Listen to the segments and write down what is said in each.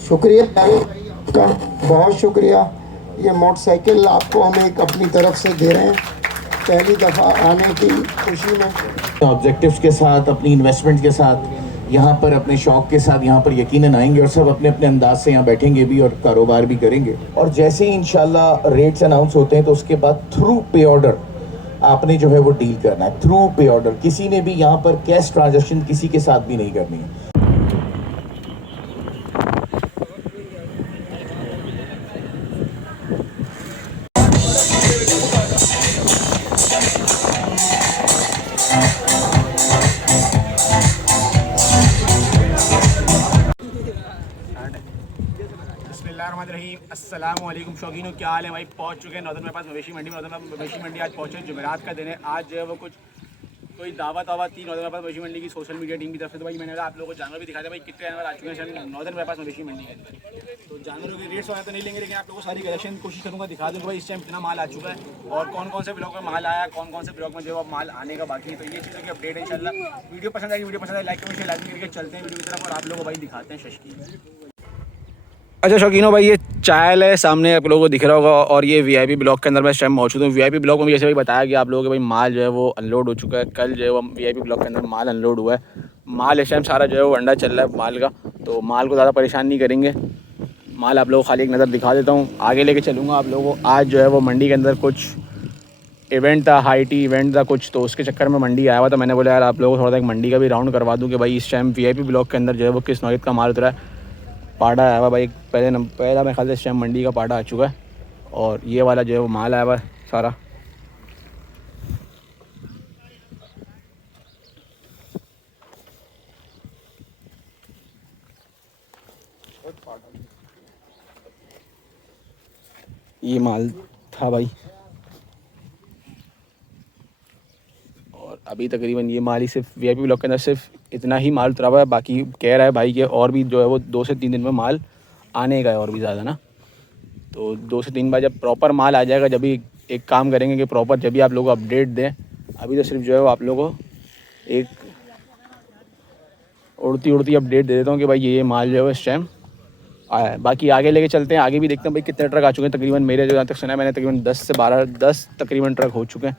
शुक्रिया का, बहुत शुक्रिया। ये मोटरसाइकिल आपको हम एक अपनी तरफ से दे रहे हैं, पहली दफ़ा आने की खुशी में। ऑब्जेक्टिव्स के साथ, अपनी इन्वेस्टमेंट के साथ, यहाँ पर अपने शौक़ के साथ यहाँ पर यकीनन आएंगे और सब अपने अपने अंदाज से यहाँ बैठेंगे भी और कारोबार भी करेंगे। और जैसे ही इंशाल्लाह रेट्स अनाउंस होते हैं तो उसके बाद थ्रू पे ऑर्डर आपने जो है वो डील करना है। थ्रू पे ऑर्डर, किसी ने भी यहाँ पर कैश ट्रांजैक्शन किसी के साथ भी नहीं करनी है। अस्सलाम वालेकुम शौकीनों, क्या हाल है भाई। पहुंच चुके हैं नॉर्दर्न बाईपास मवेशी मंडी में। नॉर्दर्न मवेशी मंडी आज पहुंचे, जुमेरात का दिन है। आज जो है वो कुछ कोई दावत वावत थी नॉर्दर्न बाईपास मवेशी मंडी की सोशल मीडिया टीम की तरफ से। तो भाई मैंने कहा आप लोगों को जानवर भी दिखा दे भाई, कितने जानवर आ चुके हैं नॉर्दर्न बाईपास मवेशी मंडी के अंदर। तो जानवरों के रेट्स वगैरह तो नहीं लेंगे, लेकिन आप लोगों को सारी कलेक्शन कोशिश करूँगा दिखा दूँगा भाई इस टाइम कितना माल आ चुका है और कौन कौन से ब्लॉक में माल आया, कौन कौन से ब्लॉक में जो माल आने का बाकी है। तो ये चीज़ों की अपडेट है इंशाल्लाह। वीडियो पसंद आएगी, वीडियो पसंद आए लाइक कमेंट शेयर लाजमी करके चलते हैं वीडियो की तरफ और आप लोगों को भाई दिखाते हैं शशकी। अच्छा शौकीनों भाई, ये चायल है सामने आप लोगों को दिख रहा होगा और ये वीआईपी ब्लॉक के अंदर मैं इस टाइम मौजूद हूँ। वीआईपी ब्लॉक में भी जैसे भाई बताया कि आप लोगों के भाई माल जो है वो अनलोड हो चुका है। कल जो है वो वीआईपी ब्लॉक के अंदर माल अनलोड हुआ है। माल इस टाइम सारा जो है वो अंडा चल रहा है माल का, तो माल को ज़्यादा परेशान नहीं करेंगे। माल आप लोगों को खाली एक नज़र दिखा देता हूँ, आगे लेके चलूँगा आप लोगों को। आज जो है वो मंडी के अंदर कुछ इवेंट था, हाई टी इवेंट था कुछ, तो उसके चक्कर में मंडी आया हुआ था। मैंने बोला यार आप लोगों को थोड़ा सा एक मंडी का भी राउंड करवा दूँ कि भाई इस टाइम वीआईपी ब्लॉक के अंदर जो है वो किस नौयत का माल उतरा है। पाड़ा आया हुआ भाई, पहला मेरे ख्याल से इस टाइम मंडी का पाड़ा आ चुका है और ये वाला जो है वो माल आया हुआ है सारा। ये माल था भाई और अभी तकरीबन ये माल ही सिर्फ वीआईपी ब्लॉक के अंदर सिर्फ इतना ही माल उतरा हुआ है। बाकी कह रहा है भाई कि और भी जो है वो 2 से 3 दिन में माल आने का है और भी ज़्यादा ना। तो 2 से 3 बार जब प्रॉपर माल आ जाएगा, जब भी एक काम करेंगे कि प्रॉपर जब भी आप लोगों को अपडेट दें। अभी तो सिर्फ जो है वो आप लोगों को एक उड़ती अपडेट दे देता हूँ कि भाई ये माल जो है इस टाइम आया है। बाकी आगे लेके चलते हैं, आगे भी देखते हैं भाई कितने ट्रक आ चुके हैं। तकरीबन मेरे जो जहाँ तक सुना है मैंने तकरीबन 10 से 10 तकरीबन ट्रक हो चुके हैं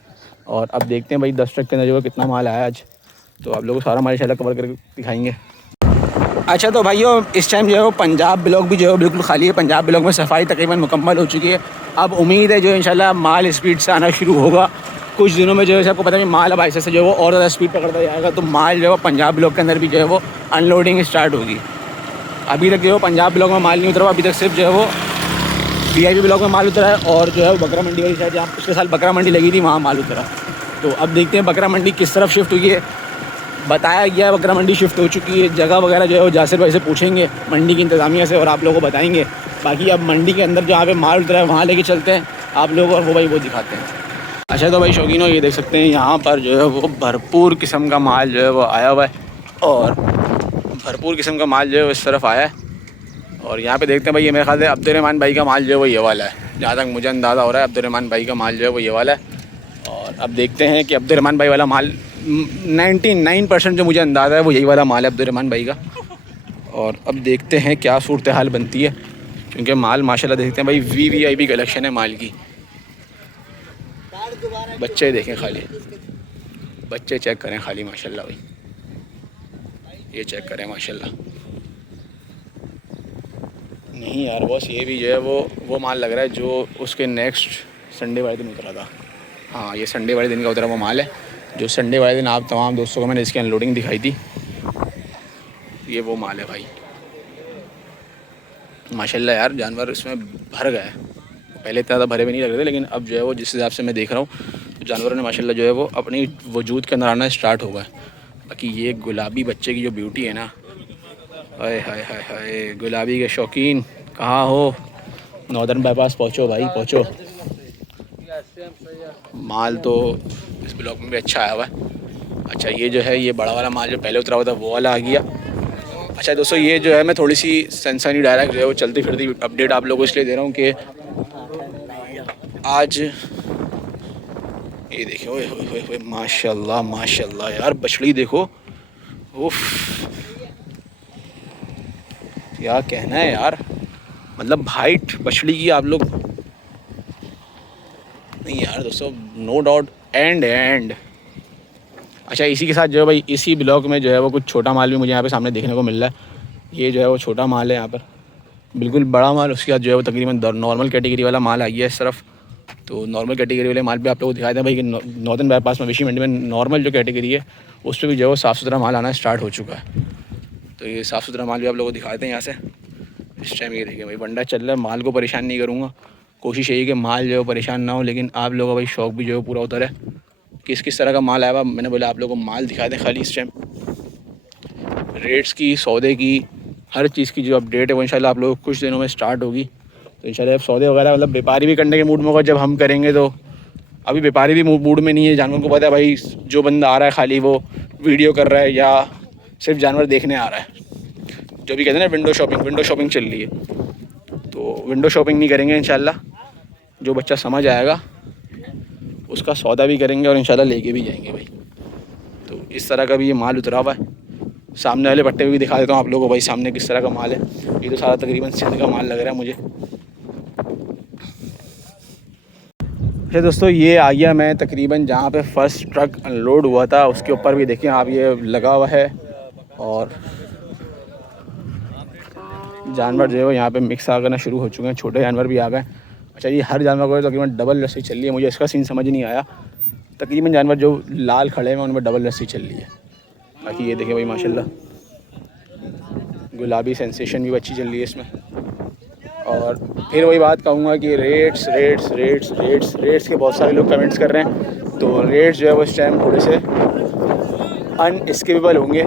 और अब देखते हैं भाई 10 ट्रक के अंदर जो है कितना माल आया आज। तो आप लोगों को सारा माल इंशाल्लाह कवर करके दिखाएंगे। अच्छा तो भाइयों, इस टाइम जो है वो पंजाब ब्लॉक भी जो है बिल्कुल खाली है। पंजाब ब्लॉक में सफाई तकरीबन मुकम्मल हो चुकी है। अब उम्मीद है जो इंशाल्लाह माल स्पीड से आना शुरू होगा। कुछ दिनों में जो है आपको पता है माल अब ऐसे जो है वो और ज़्यादा स्पीड पकड़ता जाएगा, तो माल जो है पंजाब ब्लॉक के अंदर भी जो है वो अनलोडिंग स्टार्ट होगी। अभी तक जो है पंजाब ब्लॉक में माल नहीं उतरा, अभी तक सिर्फ जो है वो वीआईपी ब्लॉक में माल उतरा है और जो है वो बकरा मंडी वाली साइड जहाँ पिछले साल बकरा मंडी लगी थी वहाँ माल उतरा। तो अब देखते हैं बकरा मंडी किस तरफ शिफ्ट हुई है। बताया गया है बकरा मंडी शिफ्ट हो चुकी है। जगह वगैरह जो है वो जासिर भाई से पूछेंगे मंडी की इंतज़ामिया से और आप लोगों को बताएंगे। बाकी अब मंडी के अंदर जहाँ पे माल उतरा है वहाँ लेके चलते हैं आप लोग और वो भाई वो दिखाते हैं। अच्छा तो भाई शौकीनों, ये देख सकते हैं यहाँ पर जो है वो भरपूर किस्म का माल जो है वो आया हुआ है और भरपूर किस्म का माल जो है वो इस तरफ आया है। और यहाँ पे देखते हैं भाई, ये मेरे ख्याल से अब्दुर्रहमान भाई का माल जो है वो ये वाला है। जहाँ तक मुझे अंदाज़ा हो रहा है अब्दुर्रहमान भाई का माल जो है वो ये वाला है। और अब देखते हैं कि अब्दुर्रहमान भाई वाला माल 99% जो मुझे अंदाज़ा है वो यही वाला माल है अब्दुर्रहमान भाई का। और अब देखते हैं क्या सूरत हाल बनती है, क्योंकि माल माशाल्लाह देखते हैं भाई वीवीआईपी कलेक्शन है माल की। बच्चे देखें खाली, बच्चे चेक करें खाली माशाल्लाह भाई, ये चेक करें माशाल्लाह। नहीं यार बॉस, ये भी जो है वो माल लग रहा है जो उसके नेक्स्ट संडे वाले दिन उतरा था। हाँ, ये संडे वाले दिन का उतरा वो माल है जो संडे वाले दिन आप तमाम दोस्तों को मैंने इसकी अनलोडिंग दिखाई थी। ये वो माल है भाई माशाल्लाह। यार जानवर इसमें भर गए, पहले इतना ज़्यादा भरे भी नहीं लग रहे थे, लेकिन अब जो है वो जिस हिसाब से मैं देख रहा हूँ तो जानवरों ने माशाल्लाह जो है वो अपनी वजूद के अंदर आना स्टार्ट हो गए। बाकी ये गुलाबी बच्चे की जो ब्यूटी है ना, हाय हाय हाय हाय, गुलाबी के शौकीन कहाँ हो, नॉर्दर्न बाईपास पहुँचो भाई पहुँचो। माल तो इस ब्लॉक में भी अच्छा आया हुआ है। अच्छा ये जो है ये बड़ा वाला माल जो पहले उतरा हुआ था वो वाला आ गया। अच्छा दोस्तों, ये जो है मैं थोड़ी सी सनसनी डायरेक्ट जो है वो चलती फिरती अपडेट आप लोगों को इसलिए दे रहा हूँ कि आज ये देखो ओए माशाल्लाह माशाल्लाह यार, बछड़ी देखो, उफ क्या कहना है यार, मतलब हाइट बछड़ी की आप लोग नहीं यार दोस्तों, नो डाउट एंड। अच्छा, इसी के साथ जो है भाई इसी ब्लॉक में जो है वो कुछ छोटा माल भी मुझे यहाँ पे सामने देखने को मिल रहा है। ये जो है वो छोटा माल है यहाँ पर, बिल्कुल बड़ा माल उसके बाद जो है वो तकरीबन नॉर्मल कैटेगरी वाला माल आ गया है इस तरफ। तो नॉर्मल कैटेगरी वाले माल पे आप लोगों को दिखाते हैं भाई कि नॉर्दर्न बाईपास मवेशी मंडी में नॉर्मल जो कैटेगरी है उस पर भी जो है वो साफ़ सुथरा माल आना स्टार्ट हो चुका है। तो ये साफ़ सुथरा माल भी आप लोगों को दिखाते हैं यहाँ से। इस टाइम ये देखिए भाई बंडा चल रहा है, माल को परेशान नहीं करूँगा, कोशिश यही कि माल जो है परेशान ना हो, लेकिन आप लोगों का भाई शौक भी जो है पूरा उतर है। किस किस तरह का माल आया हुआ, मैंने बोला आप लोगों को माल दिखा दें खाली इस टाइम। रेट्स की, सौदे की, हर चीज़ की जो अपडेट है वो इंशाल्लाह आप लोगों को कुछ दिनों में स्टार्ट होगी। तो इंशाल्लाह सौदे वगैरह मतलब व्यापारी भी करने के मूड में होगा जब हम करेंगे। तो अभी व्यापारी भी मूड में नहीं है, जानवर को पता है भाई जो बंदा आ रहा है खाली वो वीडियो कर रहा है या सिर्फ जानवर देखने आ रहा है। जो भी कहते हैं ना विंडो शॉपिंग चल रही है, तो विंडो शॉपिंग नहीं करेंगे इंशाल्लाह। जो बच्चा समझ आएगा उसका सौदा भी करेंगे और इंशाल्लाह लेके भी जाएंगे भाई। तो इस तरह का भी ये माल उतरा हुआ है। सामने वाले पट्टे भी दिखा देता हूँ आप लोगों को भाई सामने किस तरह का माल है। ये तो सारा तकरीबन सिंध का माल लग रहा है मुझे। अच्छा दोस्तों, ये आ गया मैं तकरीबन जहाँ पे फर्स्ट ट्रक अनलोड हुआ था उसके ऊपर भी देखिए आप ये लगा हुआ है। और जानवर जो है वो यहाँ पे मिक्स आ करना शुरू हो चुके हैं, छोटे जानवर भी आ गए। अच्छा, ये हर जानवर को तकरीबन डबल रस्सी चल रही है, मुझे इसका सीन समझ नहीं आया। तकरीबन जानवर जो लाल खड़े हैं उनमें डबल रस्सी चल रही है। बाकी ये देखिए भाई माशाल्लाह गुलाबी सेंसेशन भी अच्छी चल रही है इसमें। और फिर वही बात कहूँगा कि रेट्स के बहुत सारे लोग कमेंट्स कर रहे हैं। तो रेट्स जो है वो इस टाइम थोड़े से अनस्किपेबल होंगे।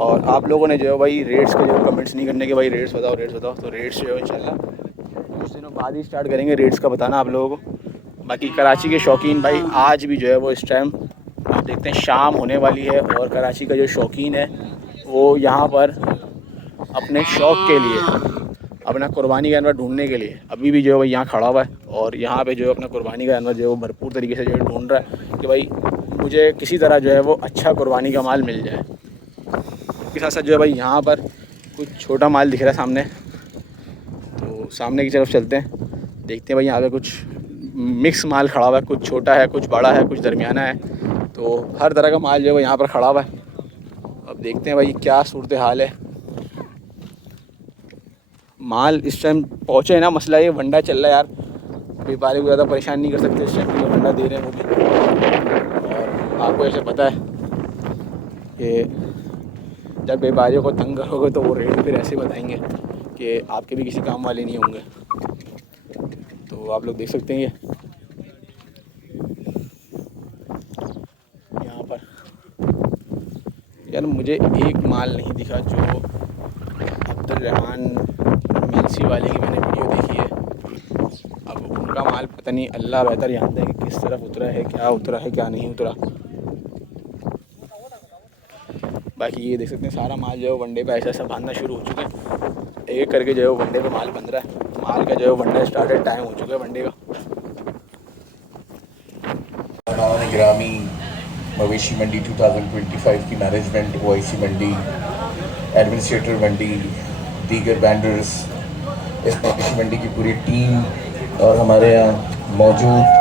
और आप लोगों ने जो है भाई रेट्स को जो कमेंट्स नहीं करने के भाई रेट्स बताओ। तो रेट्स जो है इंशाल्लाह कुछ दिनों बाद ही स्टार्ट करेंगे रेट्स का बताना आप लोगों को। बाकी कराची के शौकीन भाई आज भी जो है वो इस टाइम आप देखते हैं शाम होने वाली है और कराची का जो शौकीन है वो यहाँ पर अपने शौक़ के लिए, अपना कुर्बानी का जानवर ढूंढने के लिए अभी भी जो है वो यहाँ खड़ा हुआ है। और यहाँ पे जो है अपना कुर्बानी का जानवर जो है वो भरपूर तरीके से जो है ढूंढ रहा है कि भाई मुझे किसी तरह जो है वो अच्छा कुर्बानी का माल मिल जाए। इसके साथ साथ जो है भाई यहाँ पर कुछ छोटा माल दिख रहा है सामने, तो सामने की तरफ चलते हैं, देखते हैं भाई यहाँ पे कुछ मिक्स माल खड़ा हुआ है, कुछ छोटा है, कुछ बड़ा है, कुछ दरमियाना है। तो हर तरह का माल जो है यहाँ पर खड़ा हुआ है। अब देखते हैं भाई क्या सूरत हाल है। माल इस टाइम पहुँचे है ना, मसला ये वंडा चल रहा है यार, व्यापारी को ज़्यादा परेशान नहीं कर सकते इस टाइम, वंडा दे रहे हैं वो भी। और आपको ऐसे पता है कि जब व्यापारियों को तंग करोगे तो वो रेट फिर ऐसे बताएंगे कि आपके भी किसी काम वाले नहीं होंगे। तो आप लोग देख सकते हैं ये यहाँ पर यार मुझे एक माल नहीं दिखा जो अब्दुल रहमान मेलसी वाले की मैंने वीडियो देखी है। अब उनका माल पता नहीं, अल्लाह बेहतर जानता है कि किस तरफ उतरा है, क्या नहीं उतरा। बाकी ये देख सकते हैं सारा माल जो है वनडे पे ऐसा बांधना शुरू हो चुके हैं, एक करके जो है वनडे पे माल बंध रहा है। माल का जो है वनडे स्टार्टेड टाइम हो चुका है वनडे का। ग्रामी मवेशी मंडी 2025 की मैनेजमेंट, ओआईसी मंडी, एडमिनिस्ट्रेटर मंडी, दीगर बैंडर्स, इस मवेशी मंडी की पूरी टीम और हमारे यहाँ मौजूद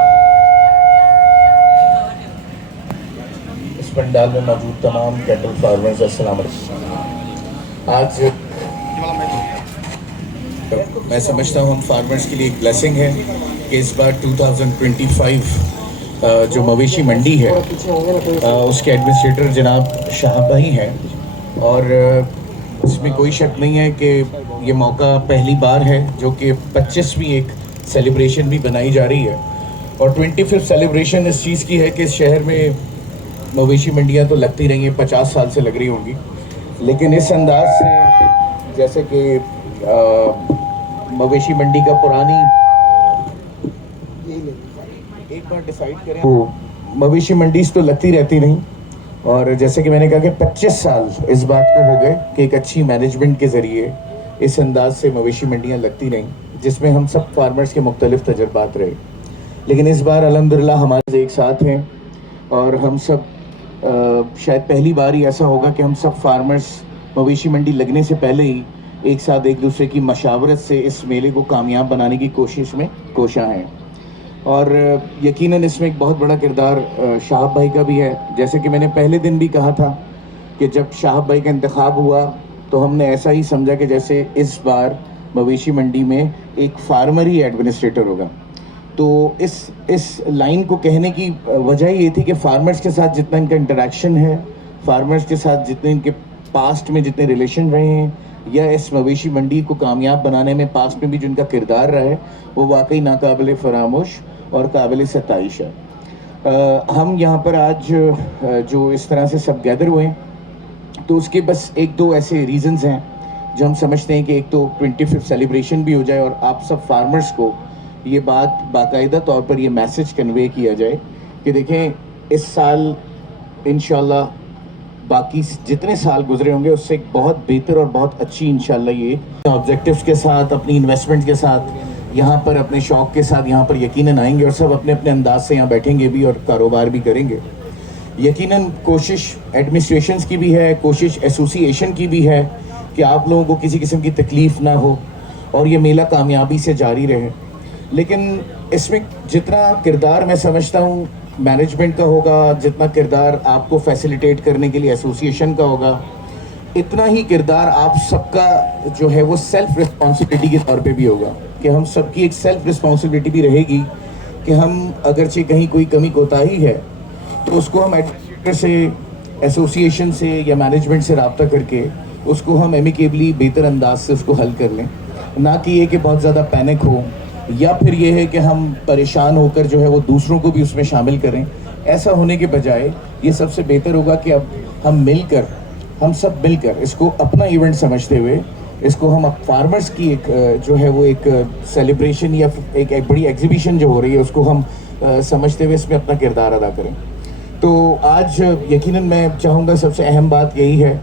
पंडाल में मौजूद तमाम कैटल फार्मर्स, अस्सलाम वालेकुम। आज मैं समझता हूँ हम फार्मर्स के लिए एक ब्लेसिंग है कि इस बार 2025 जो मवेशी मंडी है उसके एडमिनिस्ट्रेटर जनाब शाह भाई हैं। और इसमें कोई शक नहीं है कि ये मौका पहली बार है जो कि 25वीं एक सेलिब्रेशन भी बनाई जा रही है। और 25th सेलिब्रेशन इस चीज़ की है कि इस शहर में मवेशी मंडियाँ तो लगती रही हैं, 50 साल से लग रही होंगी, लेकिन इस अंदाज से जैसे कि मवेशी मंडी का पुरानी एक बार डिसाइड करें तो मवेशी मंडी तो लगती रहती नहीं। और जैसे कि मैंने कहा कि 25 साल इस बात को हो गए कि एक अच्छी मैनेजमेंट के ज़रिए इस अंदाज से मवेशी मंडियाँ लगती रहीं, जिसमें हम सब फार्मर्स के मुख्तलिफ तजर्बात रहे। लेकिन इस बार अल्हम्दुलिल्लाह हमारे एक साथ हैं और हम सब शायद पहली बार ही ऐसा होगा कि हम सब फार्मर्स मवेशी मंडी लगने से पहले ही एक साथ एक दूसरे की मशावरत से इस मेले को कामयाब बनाने की कोशिश में कोशा हैं। और यकीनन इसमें एक बहुत बड़ा किरदार शाहब भाई का भी है। जैसे कि मैंने पहले दिन भी कहा था कि जब शाहब भाई का इंतखाब हुआ तो हमने ऐसा ही समझा कि जैसे इस बार मवेशी मंडी में एक फार्मर ही एडमिनिस्ट्रेटर होगा। तो इस लाइन को कहने की वजह ये थी कि फार्मर्स के साथ जितना इनका इंटरेक्शन है, फार्मर्स के साथ जितने इनके पास्ट में जितने रिलेशन रहे हैं, या इस मवेशी मंडी को कामयाब बनाने में पास्ट में भी जिनका किरदार रहा है, वो वाकई नाकाबिल फरामोश और काबिल सताइश है। हम यहाँ पर आज जो इस तरह से सब गैदर हुए हैं, तो उसके बस एक दो ऐसे रीज़न्स हैं जो हम समझते हैं कि एक तो 25th सेलिब्रेशन भी हो जाए और आप सब फार्मर्स को ये बात बाकायदा तौर पर ये मैसेज कन्वे किया जाए कि देखें, इस साल इंशाल्लाह बाकी जितने साल गुजरे होंगे उससे एक बहुत बेहतर और बहुत अच्छी इंशाल्लाह ये ऑब्जेक्टिव्स के साथ, अपनी इन्वेस्टमेंट के साथ, यहाँ पर अपने शौक़ के साथ यहाँ पर यकीनन आएंगे और सब अपने अपने अंदाज से यहाँ बैठेंगे भी और कारोबार भी करेंगे। यकीनन कोशिश एडमिनिस्ट्रेशंस की भी है, कोशिश एसोसिएशन की भी है कि आप लोगों को किसी किस्म की तकलीफ़ ना हो और ये मेला कामयाबी से जारी रहे। लेकिन इसमें जितना किरदार मैं समझता हूँ मैनेजमेंट का होगा, जितना किरदार आपको फैसिलिटेट करने के लिए एसोसिएशन का होगा, इतना ही किरदार आप सबका जो है वो सेल्फ रिस्पॉन्सिबिलिटी के तौर पे भी होगा कि हम सबकी एक सेल्फ रिस्पॉन्सिबिलिटी भी रहेगी कि हम अगरचे कहीं कोई कमी कोताही है तो उसको हम एडमिनिस्ट्रेटर से, एसोसिएशन से या मैनेजमेंट से रब्ता करके उसको हम एमिकेबली बेहतर अंदाज से उसको हल कर लें, ना कि ये कि बहुत ज़्यादा पैनिक हो या फिर ये है कि हम परेशान होकर जो है वो दूसरों को भी उसमें शामिल करें। ऐसा होने के बजाय ये सबसे बेहतर होगा कि अब हम सब मिलकर इसको अपना इवेंट समझते हुए इसको हम अब फार्मर्स की एक जो है वो एक सेलिब्रेशन या एक बड़ी एग्जीबिशन जो हो रही है उसको हम समझते हुए इसमें अपना किरदार अदा करें। तो आज यकीनन मैं चाहूँगा सबसे अहम बात यही है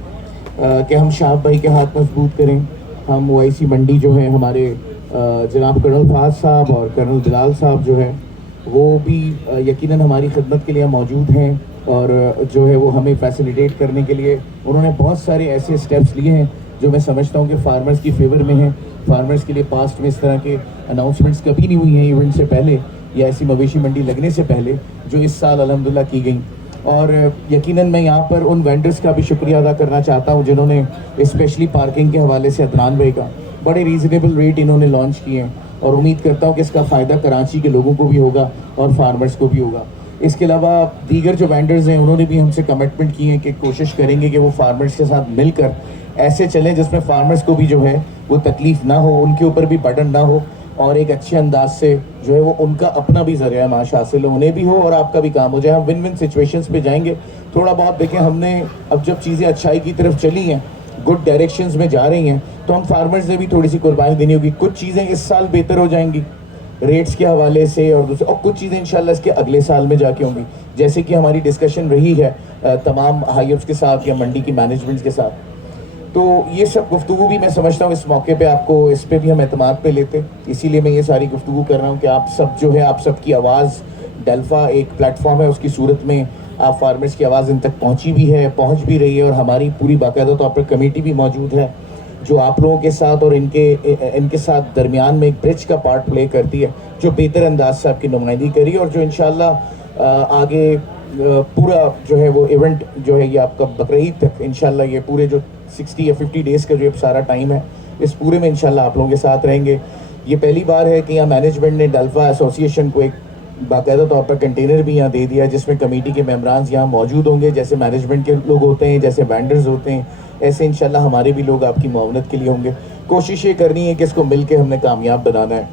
कि हम शाहब भाई के हाथ मजबूत करें। हम ओआईसी मंडी जो है हमारे जनाब कर्नल फहाद साहब और कर्नल बिलाल साहब जो है वो भी यकीनन हमारी खिदमत के लिए मौजूद हैं और जो है वो हमें फैसिलिटेट करने के लिए उन्होंने बहुत सारे ऐसे स्टेप्स लिए हैं जो मैं समझता हूँ कि फार्मर्स की फेवर में हैं। फार्मर्स के लिए पास्ट में इस तरह के अनाउंसमेंट्स कभी नहीं हुई हैं इवेंट से पहले या ऐसी मवेशी मंडी लगने से पहले, जो इस साल अल्हम्दुलिल्लाह की गई। और यकीनन मैं यहाँ पर उन वेंडर्स का भी शुक्रिया अदा करना चाहता हूँ जिन्होंने स्पेशली पार्किंग के हवाले से अदनान भाई का बड़े रीज़नेबल रेट इन्होंने लॉन्च किए हैं और उम्मीद करता हूँ कि इसका फ़ायदा कराची के लोगों को भी होगा और फार्मर्स को भी होगा। इसके अलावा दीगर जो वेंडर्स हैं उन्होंने भी हमसे कमिटमेंट किए हैं कि कोशिश करेंगे कि वो फार्मर्स के साथ मिलकर ऐसे चलें जिसमें फार्मर्स को भी जो है वो तकलीफ़ ना हो, उनके ऊपर भी बर्डन ना हो और एक अच्छे अंदाज से जो है वो उनका अपना भी ज़रिया माश हासिल हो, उन्हें भी हो और आपका भी काम हो जाए। हम विन विन सिचुएशंस पे जाएंगे। थोड़ा बहुत देखें, हमने अब जब चीज़ें अच्छाई की तरफ चली हैं, गुड डायरेक्शंस में जा रही हैं, तो हम फार्मर्स ने भी थोड़ी सी कुर्बानी देनी होगी। कुछ चीज़ें इस साल बेहतर हो जाएंगी रेट्स के हवाले से और दूसरे, और कुछ चीज़ें इंशाल्लाह इसके अगले साल में जाके होंगी, जैसे कि हमारी डिस्कशन रही है तमाम हाईअप्स के साथ या मंडी की मैनेजमेंट के साथ। तो ये सब गुफ्तगू भी मैं समझता हूँ इस मौके पे आपको इस पे भी हम एतमाद पे लेते, इसीलिए मैं ये सारी गुफ्तगू कर रहा हूँ कि आप सब जो है आप सबकी आवाज़, डेल्फा एक प्लेटफॉर्म है, उसकी सूरत में आप फार्मर्स की आवाज़ इन तक पहुँची भी है, पहुँच भी रही है और हमारी पूरी बाकायदा तौर पर कमेटी भी मौजूद है जो आप लोगों के साथ और इनके साथ दरमियान में एक ब्रिज का पार्ट प्ले करती है, जो बेहतर अंदाज से आपकी नुमाइंदगी करी और जो इंशाल्लाह आगे पूरा जो है वो इवेंट जो है ये आपका बकरीद तक इंशाल्लाह ये पूरे जो 60 या 50 डेज़ का जो सारा टाइम है इस पूरे में इंशाल्लाह आप लोगों के साथ रहेंगे। ये पहली बार है कि यहाँ मैनेजमेंट ने डेल्फा एसोसिएशन को एक बाकायदा तौर पर कंटेनर भी यहाँ दे दिया जिसमें कमेटी के मेम्बरान यहाँ मौजूद होंगे। जैसे मैनेजमेंट के लोग होते हैं, जैसे वेंडर्स होते हैं, ऐसे इंशाल्लाह हमारे भी लोग आपकी मुआवनत के लिए होंगे। कोशिश ये करनी है कि इसको मिल के हमने कामयाब बनाना है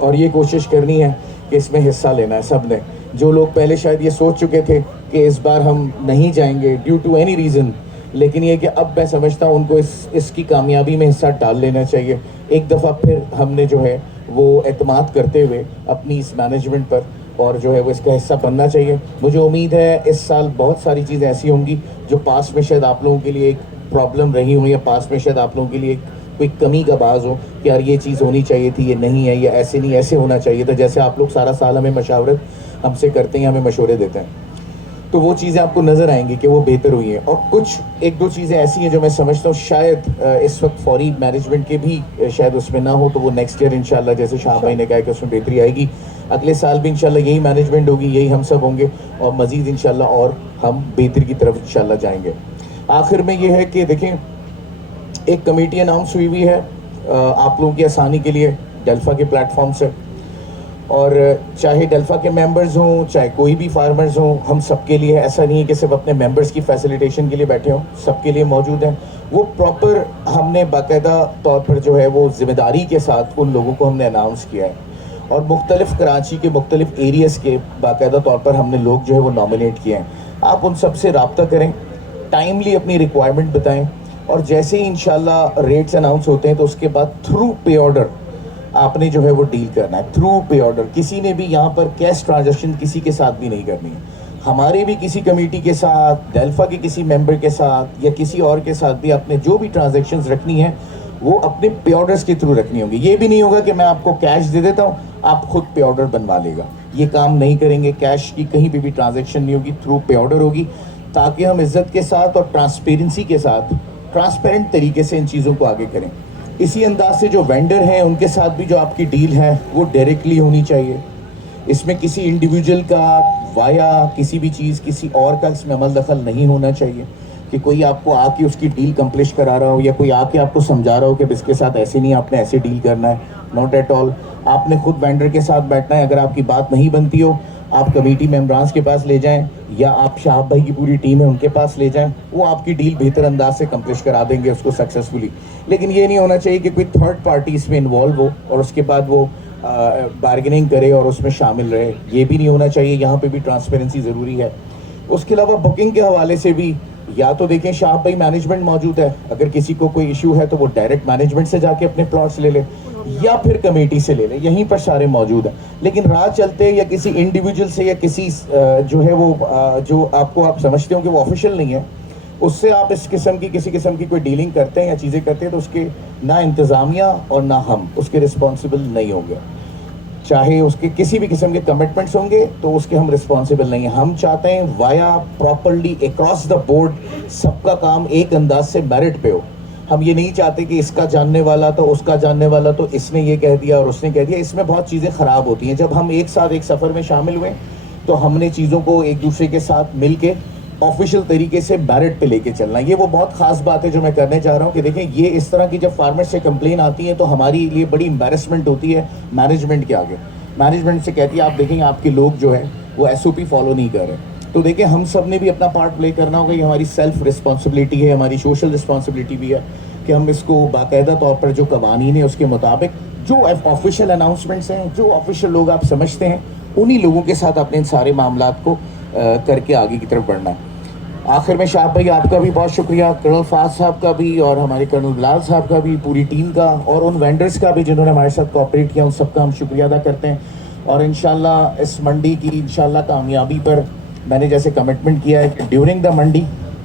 और ये कोशिश करनी है कि इसमें हिस्सा लेना है सब ने। जो लोग पहले शायद ये सोच चुके थे कि इस बार हम नहीं जाएंगे ड्यू टू एनी रीज़न, लेकिन ये कि अब मैं समझता हूँ उनको इसकी कामयाबी में हिस्सा डाल लेना चाहिए। एक दफ़ा फिर हमने जो है वो एतमाद करते हुए अपनी इस मैनेजमेंट पर और जो है वो इसका हिस्सा बनना चाहिए। मुझे उम्मीद है इस साल बहुत सारी चीज़ें ऐसी होंगी जो पास में शायद आप लोगों के लिए एक प्रॉब्लम रही हो या पास में शायद आप लोगों के लिए कोई कमी का बाज़ हो कि यार ये चीज़ होनी चाहिए थी, ये नहीं है, या ऐसे नहीं ऐसे होना चाहिए था। जैसे आप लोग सारा साल हमें मशावरत हमसे करते हैं, हमें मशवरे देते हैं। तो वो चीज़ें आपको नज़र आएंगी कि वो बेहतर हुई हैं। और कुछ एक दो चीज़ें ऐसी हैं जो मैं समझता हूँ शायद इस वक्त फौरी मैनेजमेंट के भी शायद उसमें ना हो, तो वो नेक्स्ट ईयर इंशाल्लाह, जैसे शाह भाई ने कहा कि उसमें बेहतरी आएगी, अगले साल भी इंशाल्लाह यही मैनेजमेंट होगी, यही हम सब होंगे और मज़ीद इंशाल्लाह और हम बेहतरी की तरफ इंशाल्लाह जाएंगे। आखिर में ये है कि देखें, एक कमेटी अनाउंस हुई है आप लोगों की आसानी के लिए डेल्फा के प्लेटफॉर्म से, और चाहे डेल्फा के मेंबर्स हों चाहे कोई भी फार्मर्स हों, हम सबके लिए, ऐसा नहीं है कि सिर्फ अपने मेंबर्स की फैसिलिटेशन के लिए बैठे हों, सबके लिए मौजूद हैं। वो प्रॉपर हमने बाकायदा तौर पर जो है वो ज़िम्मेदारी के साथ उन लोगों को हमने अनाउंस किया है, और मुख्तलिफ कराची के मुख्तलिफ एरियाज़ के बाकायदा तौर पर हमने लोग जो है वो नॉमिनेट किए हैं। आप उन सब से रब्ता करें, टाइमली अपनी रिक्वायरमेंट बताएं, और जैसे ही इंशाल्लाह रेट्स अनाउंस होते हैं तो उसके बाद थ्रू पे ऑर्डर आपने जो है वो डील करना है, थ्रू पे ऑर्डर। किसी ने भी यहाँ पर कैश ट्रांजैक्शन किसी के साथ भी नहीं करनी है, हमारे भी किसी कमेटी के साथ, डेल्फा के किसी मेंबर के साथ या किसी और के साथ भी आपने जो भी ट्रांजैक्शंस रखनी है वो अपने पे ऑर्डर्स के थ्रू रखनी होगी। ये भी नहीं होगा कि मैं आपको कैश दे देता हूँ आप खुद पे ऑर्डर बनवा लेगा, ये काम नहीं करेंगे। कैश की कहीं पे भी ट्रांजैक्शन नहीं होगी, थ्रू पे ऑर्डर होगी, ताकि हम इज्जत के साथ और ट्रांसपेरेंसी के साथ ट्रांसपेरेंट तरीके से इन चीज़ों को आगे करें। इसी अंदाज से जो वेंडर हैं उनके साथ भी जो आपकी डील है वो डायरेक्टली होनी चाहिए। इसमें किसी इंडिविजुअल का वाया किसी भी चीज़ किसी और का इसमें अमल दखल नहीं होना चाहिए, कि कोई आपको आके उसकी डील कंप्लीट करा रहा हो या कोई आके आपको समझा रहा हो कि इसके साथ ऐसे नहीं, आपने ऐसे डील करना है। नॉट एट ऑल, आपने खुद वेंडर के साथ बैठना है। अगर आपकी बात नहीं बनती हो आप कमेटी मेम्बरान्स के पास ले जाएं या आप शाह भाई की पूरी टीम है उनके पास ले जाएं, वो आपकी डील बेहतर अंदाज से कंप्लीट करा देंगे उसको सक्सेसफुली। लेकिन ये नहीं होना चाहिए कि कोई थर्ड पार्टी इसमें इन्वॉल्व हो और उसके बाद वो बार्गेनिंग करे और उसमें शामिल रहे, ये भी नहीं होना चाहिए। यहाँ पे भी ट्रांसपेरेंसी ज़रूरी है। उसके अलावा बुकिंग के हवाले से भी या तो देखें शाह भाई मैनेजमेंट मौजूद है, अगर किसी को कोई इशू है तो वो डायरेक्ट मैनेजमेंट से जाके अपने प्लॉट्स ले ले या फिर कमेटी से ले ले, यहीं पर सारे मौजूद हैं। लेकिन राह चलते या किसी इंडिविजुअल से या किसी जो है वो जो आपको आप समझते हो कि वो ऑफिशियल नहीं है, उससे आप इस किस्म की किसी किस्म की कोई डीलिंग करते हैं या चीज़ें करते हैं तो उसके ना इंतज़ामिया और ना हम उसके रिस्पॉन्सिबल नहीं होंगे। चाहे उसके किसी भी किस्म के कमिटमेंट्स होंगे तो उसके हम रिस्पॉन्सिबल नहीं हैं। हम चाहते हैं via properly across the board सबका काम एक अंदाज से मेरिट पे हो। हम ये नहीं चाहते कि इसका जानने वाला तो उसका जानने वाला तो इसने ये कह दिया और उसने कह दिया। इसमें बहुत चीज़ें ख़राब होती हैं। जब हम एक साथ एक सफ़र में शामिल हुए तो हमने चीज़ों को एक दूसरे के साथ मिल के ऑफिशियल तरीके से मेरिट पे लेके चलना, ये वो बहुत ख़ास बात है जो मैं करने चाह रहा हूँ। कि देखें, ये इस तरह की जब फार्मर्स से कंप्लेन आती है तो हमारे लिए बड़ी एम्बेरसमेंट होती है मैनेजमेंट के आगे। मैनेजमेंट से कहती है आप देखेंगे आपके लोग जो है वो SOP फॉलो नहीं कर रहे। तो देखिए, हम सब ने भी अपना पार्ट प्ले करना होगा। ये हमारी सेल्फ रिस्पॉन्सिबिलिटी है, हमारी सोशल रिस्पॉन्सिबिलिटी भी है कि हम इसको बाकायदा तौर पर जो कवानीन है उसके मुताबिक, जो ऑफिशियल अनाउंसमेंट्स हैं, जो ऑफिशियल लोग आप समझते हैं, उन्हीं लोगों के साथ अपने इन सारे मामलात को करके आगे की तरफ बढ़ना है। आखिर में शाह भाई आपका भी बहुत शुक्रिया, कर्नल फाज साहब का भी और हमारे कर्नल बिलाल साहब का भी, पूरी टीम का और उन वेंडर्स का भी जिन्होंने हमारे साथ कोऑपरेट किया, उन सबका हम शुक्रिया अदा करते हैं। और इंशाल्लाह इस मंडी की इंशाल्लाह कामयाबी पर मैंने जैसे कमिटमेंट किया है कि ड्यूरिंग द मंडी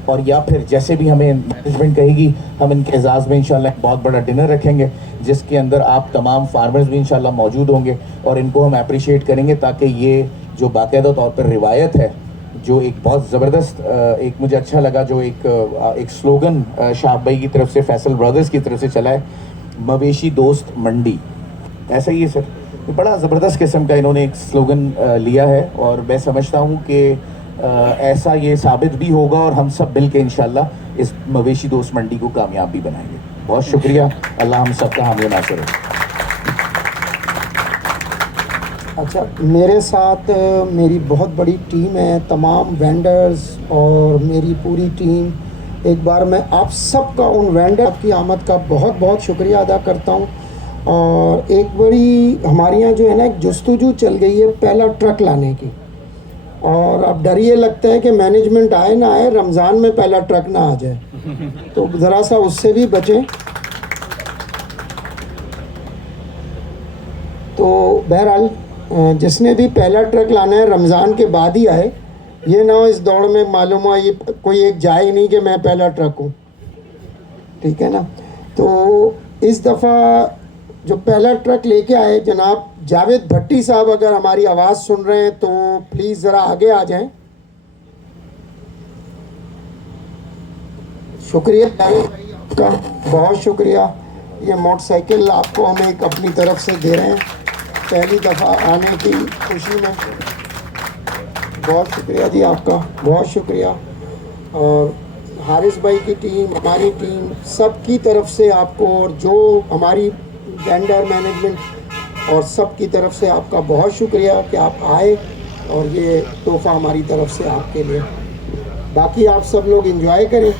और या फिर जैसे भी हमें मैनेजमेंट कहेगी, हम इनके एजाज़ में इंशाल्लाह एक बहुत बड़ा डिनर रखेंगे जिसके अंदर आप तमाम फार्मर्स भी इंशाल्लाह मौजूद होंगे और इनको हम अप्रिशिएट करेंगे, ताकि ये जो बाकायदा तौर पर रिवायत है, जो एक बहुत ज़बरदस्त एक मुझे अच्छा लगा जो एक स्लोगन शाह भाई की तरफ से, फैसल ब्रदर्स की तरफ से चला है, मवेशी दोस्त मंडी, ऐसा ही है सर। तो बड़ा ज़बरदस्त किस्म का इन्होंने एक स्लोगन लिया है और मैं समझता हूँ कि ऐसा ये साबित भी होगा और हम सब मिल के इंशाल्लाह इस मवेशी दोस्त मंडी को कामयाब भी बनाएंगे। बहुत शुक्रिया, अल्लाह हम सबका हामी नासिर हो। अच्छा, मेरे साथ मेरी बहुत बड़ी टीम है, तमाम वेंडर्स और मेरी पूरी टीम। एक बार मैं आप सबका, उन वेंडर की आमद का बहुत बहुत शुक्रिया अदा करता हूँ। और एक बड़ी हमारे यहाँ जो है ना एक जस्तुजू चल गई है पहला ट्रक लाने की, और अब डर ये लगता है कि मैनेजमेंट आए ना आए, रमज़ान में पहला ट्रक ना आ जाए, तो ज़रा सा उससे भी बचें। तो बहरहाल जिसने भी पहला ट्रक लाना है रमज़ान के बाद ही आए, ये ना हो इस दौड़ में मालूम हुआ ये कोई एक जाए नहीं कि मैं पहला ट्रक हूँ, ठीक है ना। तो इस दफ़ा जो पहला ट्रक लेके आए जनाब जावेद भट्टी साहब, अगर हमारी आवाज़ सुन रहे हैं तो प्लीज़ ज़रा आगे आ जाएं। शुक्रिया का, बहुत शुक्रिया। ये मोटरसाइकिल आपको हम एक अपनी तरफ से दे रहे हैं पहली दफ़ा आने की खुशी में। बहुत शुक्रिया जी आपका, बहुत शुक्रिया। और हारिस भाई की टीम, हमारी टीम, सबकी तरफ से आपको, और जो हमारी वेंडर मैनेजमेंट और सब की तरफ से आपका बहुत शुक्रिया कि आप आए और ये तोहफ़ा हमारी तरफ से आपके लिए। बाकी आप सब लोग एंजॉय करें,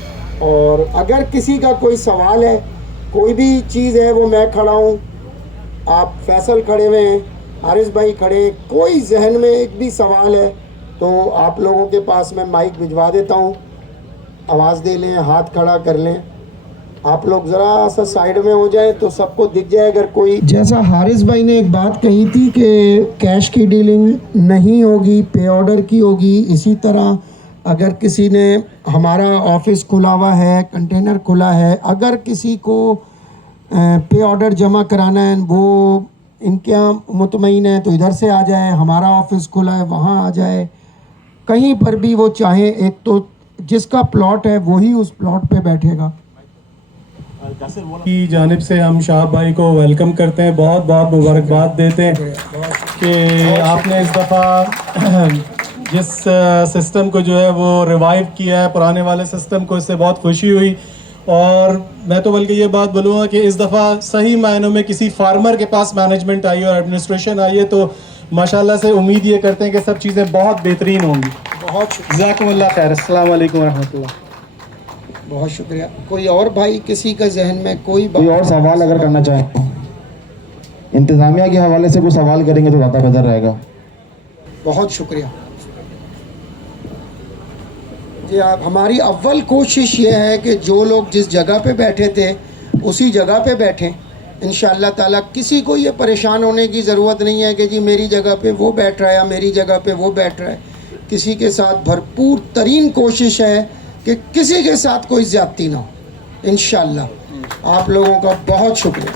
और अगर किसी का कोई सवाल है, कोई भी चीज़ है, वो मैं खड़ा हूँ, आप फैसल खड़े हुए हैं, हारिस भाई खड़े, कोई जहन में एक भी सवाल है तो आप लोगों के पास मैं माइक भिजवा देता हूँ, आवाज़ दे लें, हाथ खड़ा कर लें। आप लोग ज़रा सा साइड में हो जाए तो सबको दिख जाए अगर कोई। जैसा हारिस भाई ने एक बात कही थी कि कैश की डीलिंग नहीं होगी, पे ऑर्डर की होगी। इसी तरह अगर किसी ने, हमारा ऑफिस खुला हुआ है, कंटेनर खुला है, अगर किसी को पे ऑर्डर जमा कराना है, वो इनके यहाँ मुतमईन है तो इधर से आ जाए, हमारा ऑफिस खुला है वहाँ आ जाए, कहीं पर भी वो चाहे। एक तो जिसका प्लॉट है वही उस प्लॉट पे बैठेगा। की जानिब से हम शाह भाई को वेलकम करते हैं, बहुत बहुत मुबारकबाद देते हैं कि आपने इस दफ़ा जिस सिस्टम को जो है वो रिवाइव किया है, पुराने वाले सिस्टम को, इससे बहुत खुशी हुई। और मैं तो बल्कि ये बात बोलूँगा कि इस दफ़ा सही मायनों में किसी फार्मर के पास मैनेजमेंट आई और एडमिनिस्ट्रेशन आई है, तो माशाल्लाह से उम्मीद ये करते हैं कि सब चीज़ें बहुत बेहतरीन होंगी। बहुत जज़ाकुमुल्लाह खैर। अस्सलाम वालेकुम रहमतुल्लाह। बहुत शुक्रिया। कोई और भाई, किसी का जहन में कोई और सवाल अगर करना चाहें, इंतज़ामिया के हवाले से कोई सवाल करेंगे तो ज़्यादा बेहतर रहेगा। बहुत शुक्रिया जी। आप, हमारी अव्वल कोशिश ये है कि जो लोग जिस जगह पे बैठे थे उसी जगह पे बैठें इंशाअल्लाह ताला। किसी को ये परेशान होने की ज़रूरत नहीं है कि जी मेरी जगह पे वो बैठ रहा है या मेरी जगह पे वो बैठ रहा है। किसी के साथ भरपूर तरीन कोशिश है कि किसी के साथ कोई ज़्यादती ना हो इंशाअल्लाह। आप लोगों का बहुत शुक्रिया।